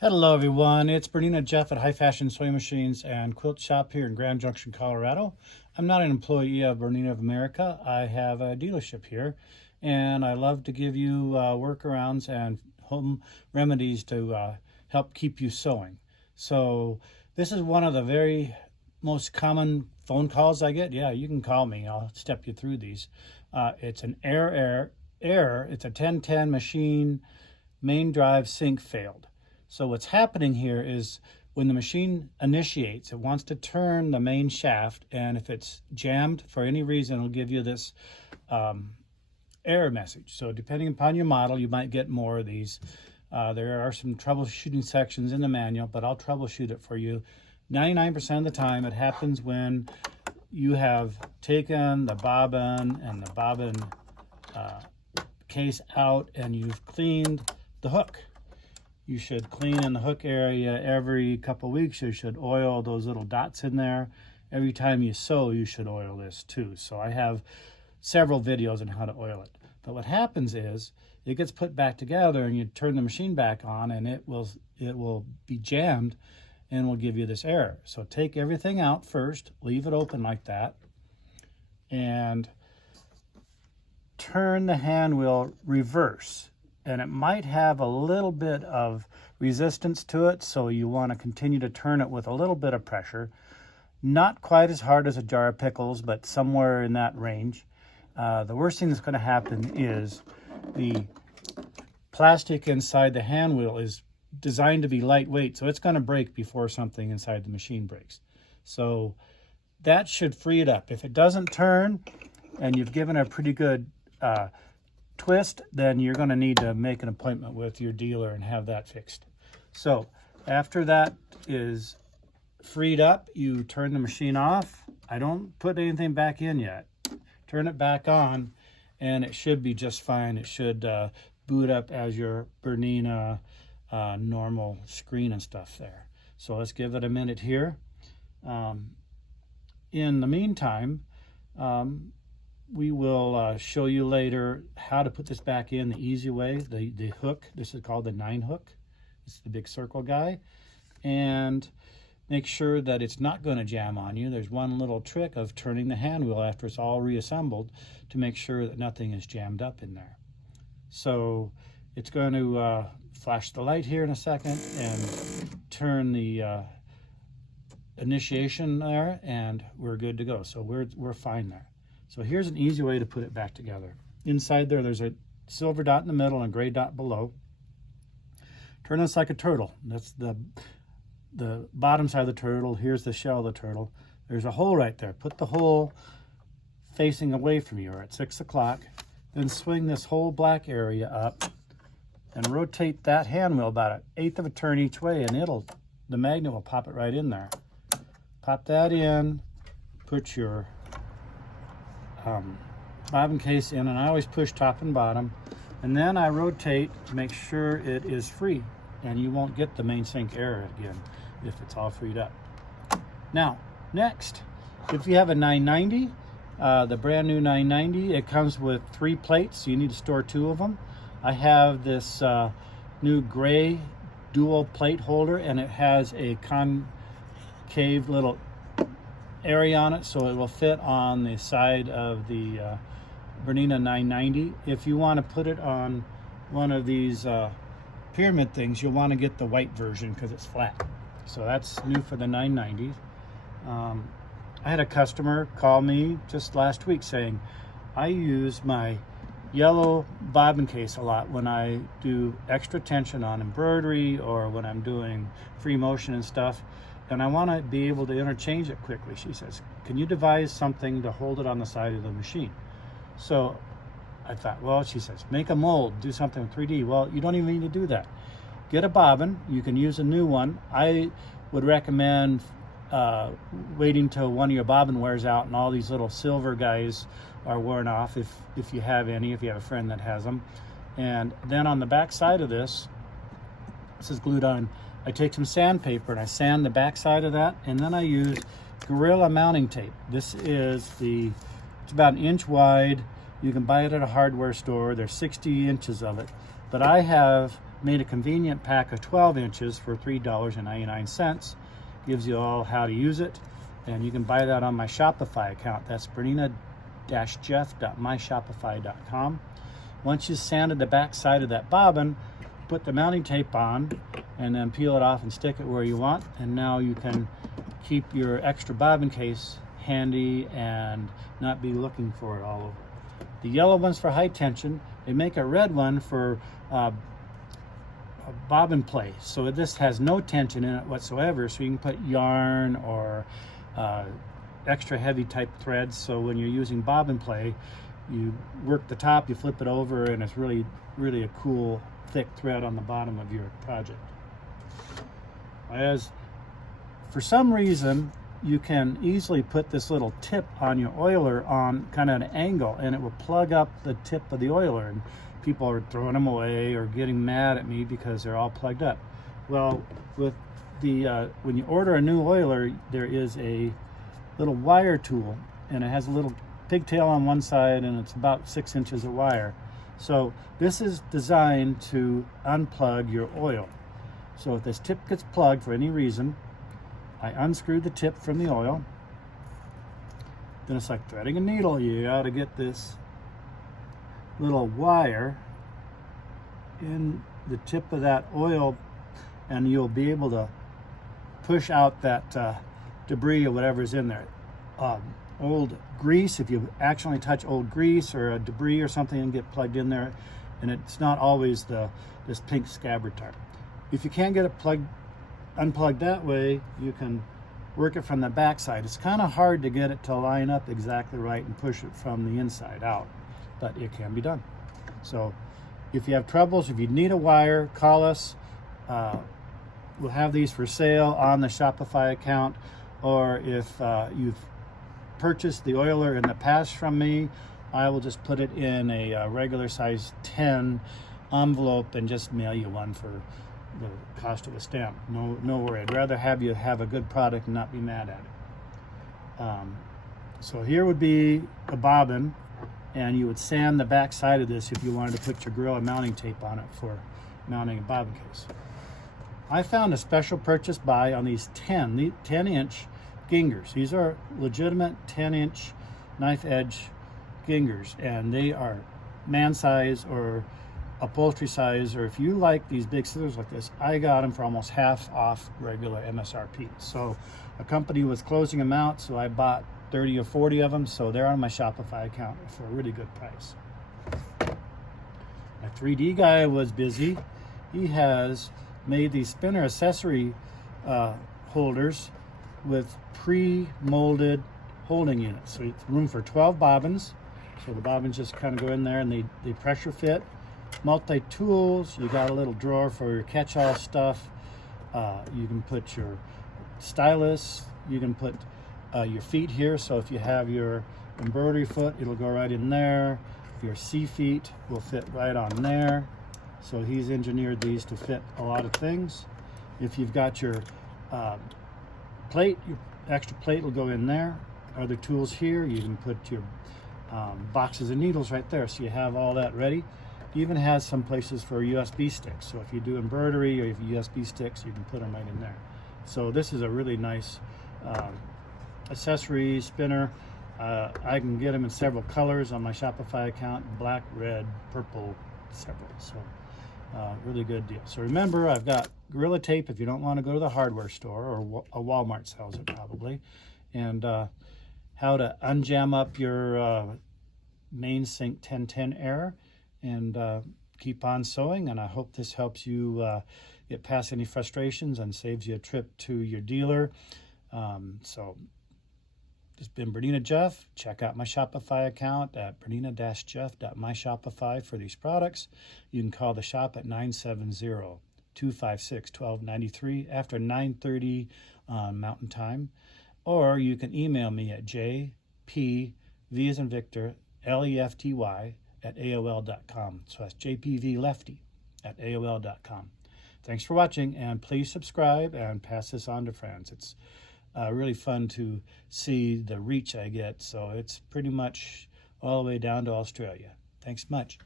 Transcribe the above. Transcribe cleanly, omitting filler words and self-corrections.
Hello everyone, it's Bernina Jeff at High Fashion Sewing Machines and Quilt Shop here in Grand Junction, Colorado. I'm not an employee of Bernina of America. I have a dealership here and I love to give you workarounds and home remedies to help keep you sewing. So this is one of the very most common phone calls I get. Yeah, you can call me. I'll step you through these. It's an error. It's a 1010 machine main drive sync failed. So what's happening here is when the machine initiates, it wants to turn the main shaft, and if it's jammed for any reason, it'll give you this error message. So depending upon your model, you might get more of these. There are some troubleshooting sections in the manual, but I'll troubleshoot it for you. 99% of the time, it happens when you have taken the bobbin and the bobbin case out and you've cleaned the hook. You should clean in the hook area every couple weeks. You should oil those little dots in there. Every time you sew, you should oil this too. So I have several videos on how to oil it. But what happens is it gets put back together and you turn the machine back on and it will be jammed and will give you this error. So take everything out first, leave it open like that, and turn the hand wheel reverse. And it might have a little bit of resistance to it, so you want to continue to turn it with a little bit of pressure. Not quite as hard as a jar of pickles, but somewhere in that range. The worst thing that's going to happen is the plastic inside the hand wheel is designed to be lightweight, so it's going to break before something inside the machine breaks. So that should free it up. If it doesn't turn and you've given a pretty good twist, then you're going to need to make an appointment with your dealer and have that fixed. So after that is freed up, you turn the machine off. I don't put anything back in yet. Turn it back on and it should be just fine. It should boot up as your Bernina normal screen and stuff there. So let's give it a minute here. In the meantime, we will show you later how to put this back in the easy way. The hook, this is called the 9 hook. It's the big circle guy. And make sure that it's not going to jam on you. There's one little trick of turning the hand wheel after it's all reassembled to make sure that nothing is jammed up in there. So it's going to flash the light here in a second and turn the initiation there, and we're good to go. So we're fine there. So here's an easy way to put it back together. Inside there's a silver dot in the middle and a gray dot below. Turn this like a turtle. That's the bottom side of the turtle. Here's the shell of the turtle. There's a hole right there. Put the hole facing away from you, or at 6 o'clock. Then swing this whole black area up and rotate that hand wheel about 1/8 of a turn each way, and the magnet will pop it right in there. Pop that in, put your bobbin case in, and I always push top and bottom, and then I rotate to make sure it is free, and you won't get the main sync error again if it's all freed up. Now next, if you have a 990, the brand new 990, it comes with 3 plates, so you need to store 2 of them. I have this new gray dual plate holder, and it has a concave little area on it, so it will fit on the side of the Bernina 990. If you want to put it on one of these pyramid things, you'll want to get the white version because it's flat. So that's new for the 990s. I had a customer call me just last week saying, I use my yellow bobbin case a lot when I do extra tension on embroidery or when I'm doing free motion and stuff, and I want to be able to interchange it quickly. She says, can you devise something to hold it on the side of the machine? So I thought, well, she says, make a mold, do something in 3D. Well, you don't even need to do that. Get a bobbin. You can use a new one. I would recommend waiting till one of your bobbin wears out and all these little silver guys are worn off, if you have any, if you have a friend that has them. And then on the back side of this is glued on. I take some sandpaper and I sand the back side of that, and then I use Gorilla mounting tape. This is it's about 1 inch wide. You can buy it at a hardware store. There's 60 inches of it. But I have made a convenient pack of 12 inches for $3.99. Gives you all how to use it, and you can buy that on my Shopify account. That's Bernina-Jeff.myshopify.com. Once you sanded the back side of that bobbin, put the mounting tape on and then peel it off and stick it where you want, and now you can keep your extra bobbin case handy and not be looking for it all over. The yellow one's for high tension. They make a red one for a bobbin play, so this has no tension in it whatsoever, so you can put yarn or extra heavy type threads. So when you're using bobbin play, you work the top, you flip it over, and it's really a cool thick thread on the bottom of your project. As for some reason, you can easily put this little tip on your oiler on kind of an angle, and it will plug up the tip of the oiler, and people are throwing them away or getting mad at me because they're all plugged up. Well, with the when you order a new oiler, there is a little wire tool, and it has a little pigtail on one side, and it's about 6 inches of wire. So this is designed to unplug your oil. So if this tip gets plugged for any reason, I unscrew the tip from the oil. Then it's like threading a needle. You got to get this little wire in the tip of that oil, and you'll be able to push out that debris or whatever's in there. Old grease, if you accidentally touch old grease or a debris or something and get plugged in there, and it's not always this pink scabbard type. If you can't get it unplugged that way, you can work it from the back side. It's kind of hard to get it to line up exactly right and push it from the inside out, but it can be done. So if you have troubles, if you need a wire, call us. We'll have these for sale on the Shopify account, or if you've purchased the oiler in the past from me, I will just put it in a regular size 10 envelope and just mail you one for the cost of a stamp. No worry. I'd rather have you have a good product and not be mad at it. So here would be a bobbin, and you would sand the back side of this if you wanted to put your Gorilla mounting tape on it for mounting a bobbin case. I found a special purchase buy on these 10-inch gingers. These are legitimate 10-inch knife edge gingers, and they are man size or upholstery size, or if you like these big scissors like this, I got them for almost half off regular MSRP. So a company was closing them out, so I bought 30 or 40 of them, so they're on my Shopify account for a really good price. My 3D guy was busy. He has made these spinner accessory holders with pre-molded holding units. So it's room for 12 bobbins. So the bobbins just kind of go in there, and they pressure fit. Multi-tools, you got a little drawer for your catch-all stuff. You can put your stylus, you can put your feet here, so if you have your embroidery foot, it'll go right in there. Your C feet will fit right on there. So he's engineered these to fit a lot of things. If you've got your plate, your extra plate will go in there. Other tools here, you can put your boxes of needles right there, so you have all that ready. It even has some places for USB sticks, so if you do embroidery or if you USB sticks, you can put them right in there. So this is a really nice accessory spinner. I can get them in several colors on my Shopify account: black, red, purple, several. So really good deal. So remember, I've got Gorilla Tape if you don't want to go to the hardware store, or a Walmart sells it probably, and how to unjam up your main sink 1010 error, and keep on sewing. And I hope this helps you get past any frustrations and saves you a trip to your dealer. So this has been Bernina Jeff. Check out my Shopify account at bernina-jeff.myshopify for these products. You can call the shop at 970-256-1293 after 9:30 Mountain Time, or you can email me at jpv as in Victor, lefty at AOL.com. So that's Jpvlefty at AOL.com. Thanks for watching, and please subscribe and pass this on to friends. It's really fun to see the reach I get, so it's pretty much all the way down to Australia. Thanks much.